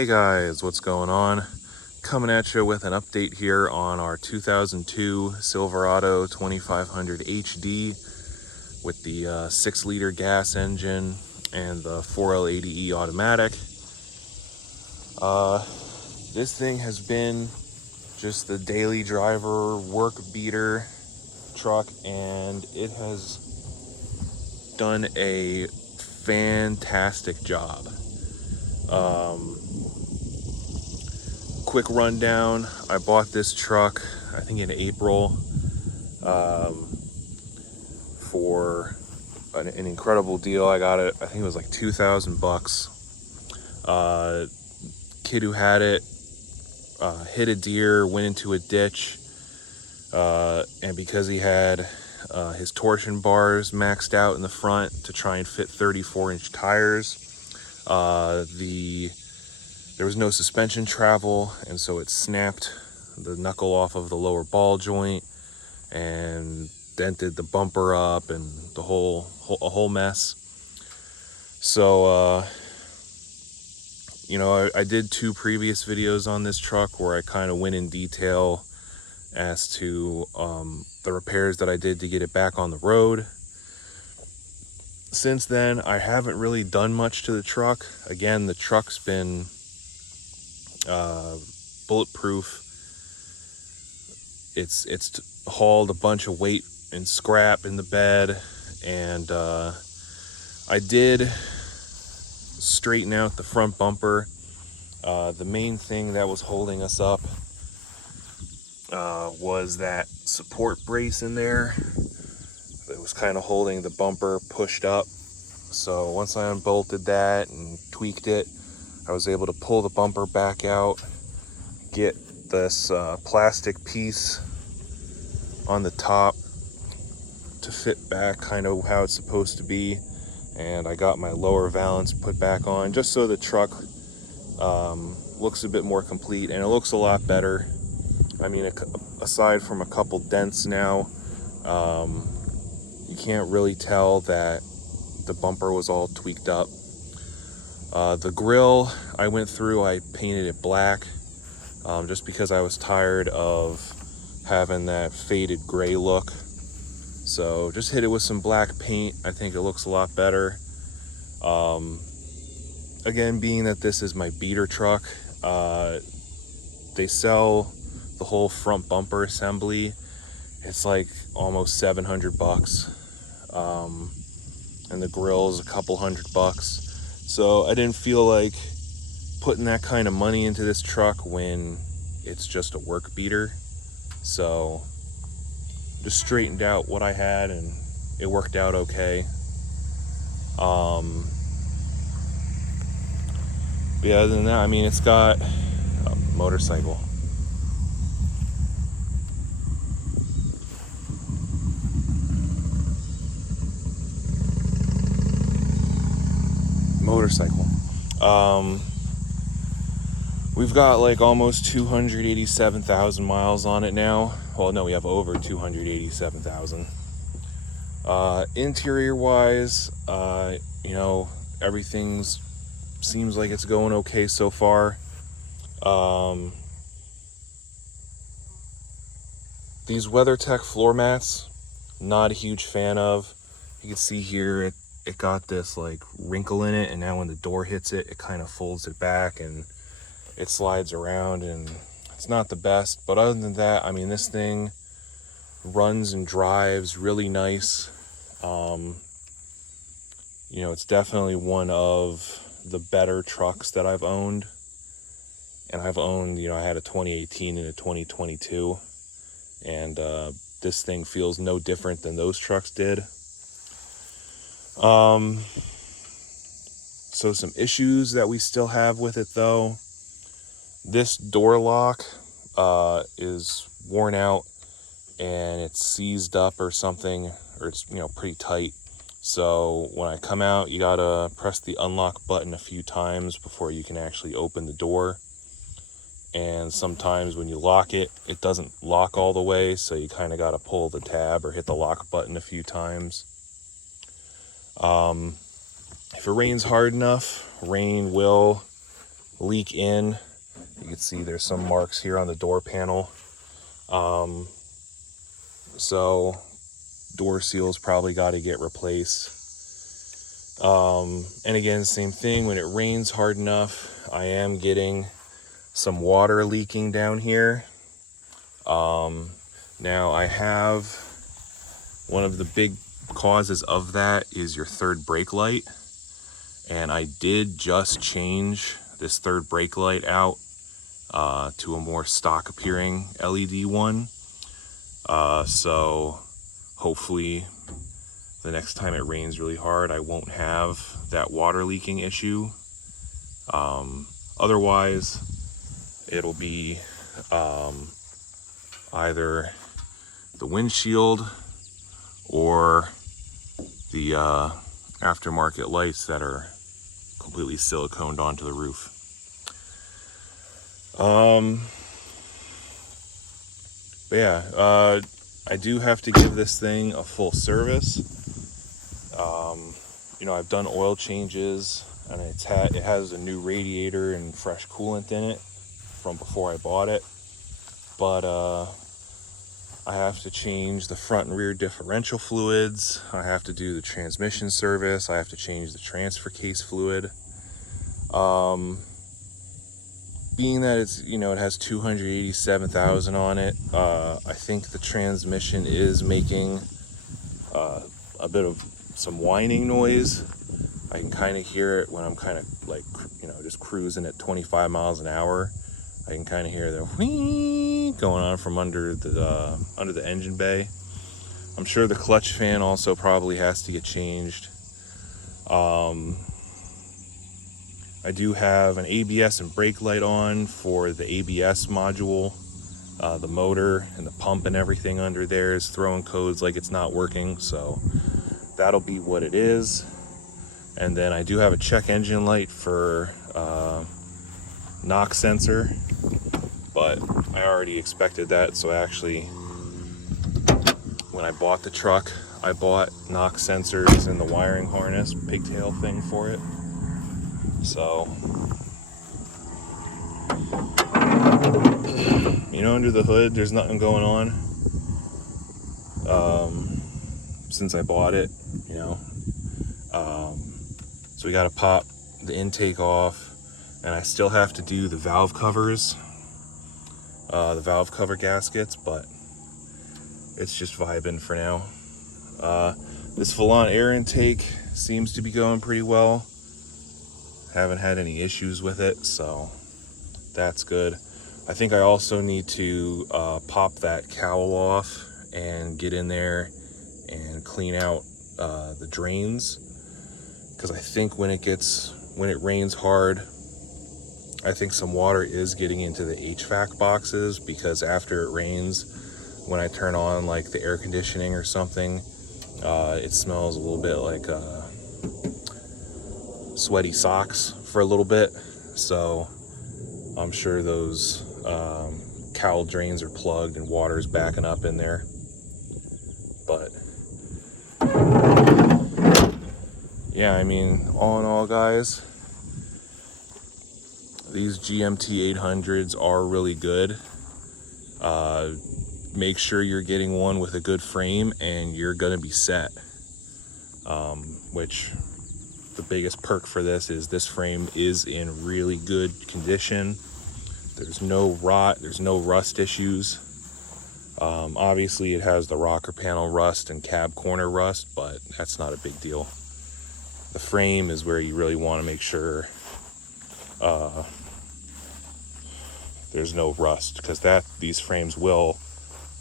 Hey guys, what's going on? Coming at you with an update here on our 2002 Silverado 2500 HD with the 6-liter gas engine and the 4L80E automatic. This thing has been just the daily driver work beater truck, and it has done a fantastic job. Quick rundown: I bought this truck I think in April for an incredible deal. I got it, I think it was like $2,000. Kid who had it hit a deer, went into a ditch, and because he had his torsion bars maxed out in the front to try and fit 34-inch tires, there was no suspension travel, and so it snapped the knuckle off of the lower ball joint and dented the bumper up, and a whole mess. So I did 2 previous videos on this truck where I kind of went in detail as to the repairs that I did to get it back on the road. Since then, I haven't really done much to the truck. Again, the truck's been bulletproof. It's hauled a bunch of weight and scrap in the bed, and I did straighten out the front bumper. The main thing that was holding us up was that support brace in there. It was kind of holding the bumper pushed up. So once I unbolted that and tweaked it, I was able to pull the bumper back out, get this plastic piece on the top to fit back kind of how it's supposed to be, and I got my lower valance put back on just so the truck looks a bit more complete, and it looks a lot better. I mean, aside from a couple dents now, you can't really tell that the bumper was all tweaked up. The grill I went through, I painted it black just because I was tired of having that faded gray look. So just hit it with some black paint. I think it looks a lot better. Again, being that this is my beater truck, they sell the whole front bumper assembly. It's like almost $700, and the grill's a couple $100. So I didn't feel like putting that kind of money into this truck when it's just a work beater. So just straightened out what I had, and it worked out okay. But yeah, other than that, I mean, it's got a motorcycle. We've got like almost 287,000 miles on it now. Well, no, we have over 287,000. Interior wise, everything seems like it's going okay so far. These WeatherTech floor mats, not a huge fan of. You can see here it got this like wrinkle in it, and now when the door hits it, it kind of folds it back and it slides around, and it's not the best. But other than that, I mean, this thing runs and drives really nice. It's definitely one of the better trucks that I've owned. And I've owned, I had a 2018 and a 2022, and this thing feels no different than those trucks did. So some issues that we still have with it though. This door lock is worn out, and it's seized up or something, or it's pretty tight. So when I come out, you gotta press the unlock button a few times before you can actually open the door. And sometimes when you lock it, it doesn't lock all the way, so you kind of gotta pull the tab or hit the lock button a few times. If it rains hard enough, rain will leak in. You can see there's some marks here on the door panel. So door seals probably got to get replaced. And again, same thing, when it rains hard enough, I am getting some water leaking down here. Now I have, one of the big causes of that is your third brake light. And I did just change this third brake light out to a more stock appearing LED one. So hopefully the next time it rains really hard, I won't have that water leaking issue. Otherwise, it'll be either the windshield or the aftermarket lights that are completely siliconed onto the roof. But yeah, I do have to give this thing a full service. You know, I've done oil changes, and it has a new radiator and fresh coolant in it from before I bought it. But I have to change the front and rear differential fluids. I have to do the transmission service. I have to change the transfer case fluid. Being that it's, you know, it has 287,000 on it, I think the transmission is making a bit of some whining noise. I can kind of hear it when I'm kind of like, you know, just cruising at 25 miles an hour. I can kind of hear the whee going on from under the engine bay. I'm sure the clutch fan also probably has to get changed. I do have an ABS and brake light on for the ABS module. The motor and the pump and everything under there is throwing codes like it's not working, so that'll be what it is. And then I do have a check engine light for knock sensor, but I already expected that. So actually, when I bought the truck, I bought knock sensors and the wiring harness pigtail thing for it. So, you know, under the hood, there's nothing going on. Since I bought it, you know. So we got to pop the intake off, and I still have to do the valve covers, the valve cover gaskets, but it's just vibing for now. This full-on air intake seems to be going pretty well. Haven't had any issues with it, so that's good. I think I also need to pop that cowl off and get in there and clean out the drains, because I think when it rains hard, I think some water is getting into the HVAC boxes, because after it rains, when I turn on like the air conditioning or something, it smells a little bit like sweaty socks for a little bit. So I'm sure those cowl drains are plugged and water's backing up in there. But yeah, I mean, all in all, guys, these GMT 800s are really good. Make sure you're getting one with a good frame and you're gonna be set. Which the biggest perk for this frame is in really good condition. There's no rot, there's no rust issues. Obviously it has the rocker panel rust and cab corner rust, but that's not a big deal. The frame is where you really want to make sure there's no rust, because these frames will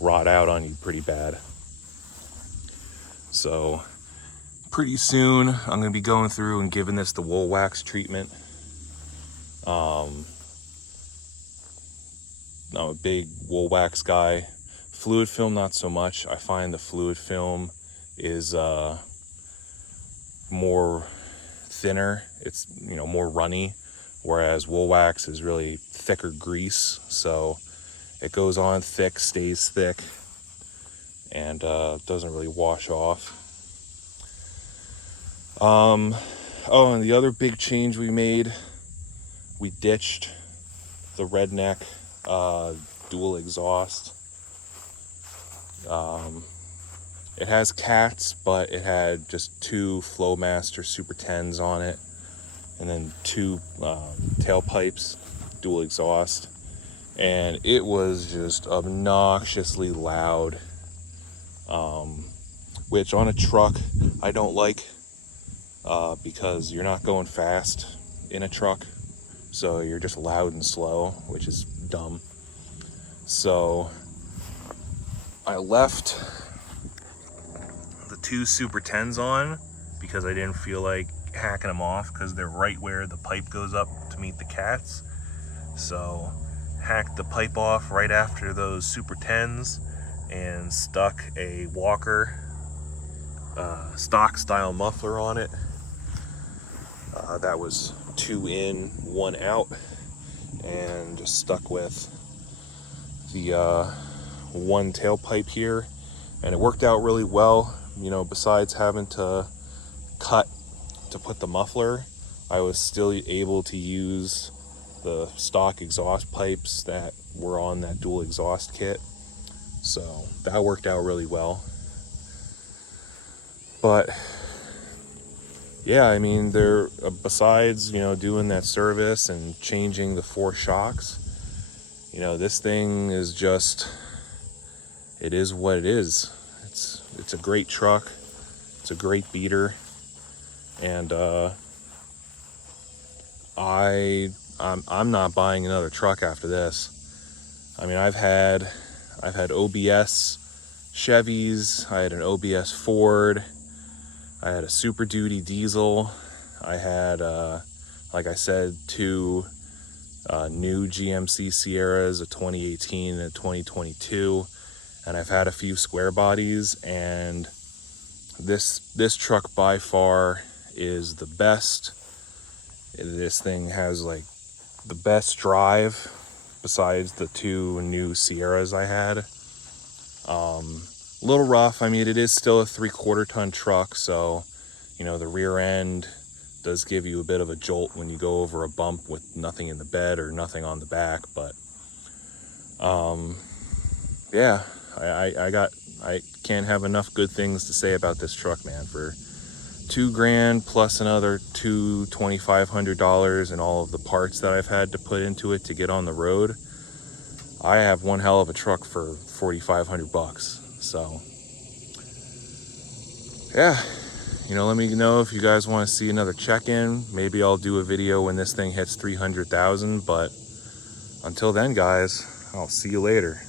rot out on you pretty bad. So pretty soon I'm going to be going through and giving this the wool wax treatment. I'm a big wool wax guy. Fluid film, not so much. I find the fluid film is more thinner. It's, you know, more runny, whereas wool wax is really thicker grease. So it goes on thick, stays thick, and doesn't really wash off. Oh, and the other big change we made, we ditched the redneck dual exhaust. It has cats, but it had just 2 Flowmaster Super 10s on it, and then 2 tailpipes, dual exhaust, and it was just obnoxiously loud, which on a truck I don't like, because you're not going fast in a truck, so you're just loud and slow, which is dumb. So I left the 2 Super 10s on because I didn't feel like hacking them off, because they're right where the pipe goes up to meet the cats. So hacked the pipe off right after those Super 10s and stuck a Walker stock style muffler on it. That was 2 in, 1 out, and just stuck with the 1 tailpipe here, and it worked out really well. You know, besides having to cut to put the muffler, I was still able to use the stock exhaust pipes that were on that dual exhaust kit, so that worked out really well. But yeah, I mean, there, besides, you know, doing that service and changing the 4 shocks, you know, this thing is just, it is what it is. It's a great truck. It's a great beater, and I'm not buying another truck after this. I mean, I've had OBS Chevys, I had an OBS Ford, I had a Super Duty diesel, I had like I said, 2 new GMC Sierras, a 2018 and a 2022, and I've had a few square bodies, and this truck by far is the best. This thing has like the best drive besides the 2 new Sierras I had. A little rough. I mean, it is still a 3/4 ton truck, so you know, the rear end does give you a bit of a jolt when you go over a bump with nothing in the bed or nothing on the back. But yeah, I can't have enough good things to say about this truck, man. For $2,000 plus another $2,500 and all of the parts that I've had to put into it to get on the road, I have one hell of a truck for $4,500. So yeah, you know, let me know if you guys want to see another check-in. Maybe I'll do a video when this thing hits 300,000, but until then, guys, I'll see you later.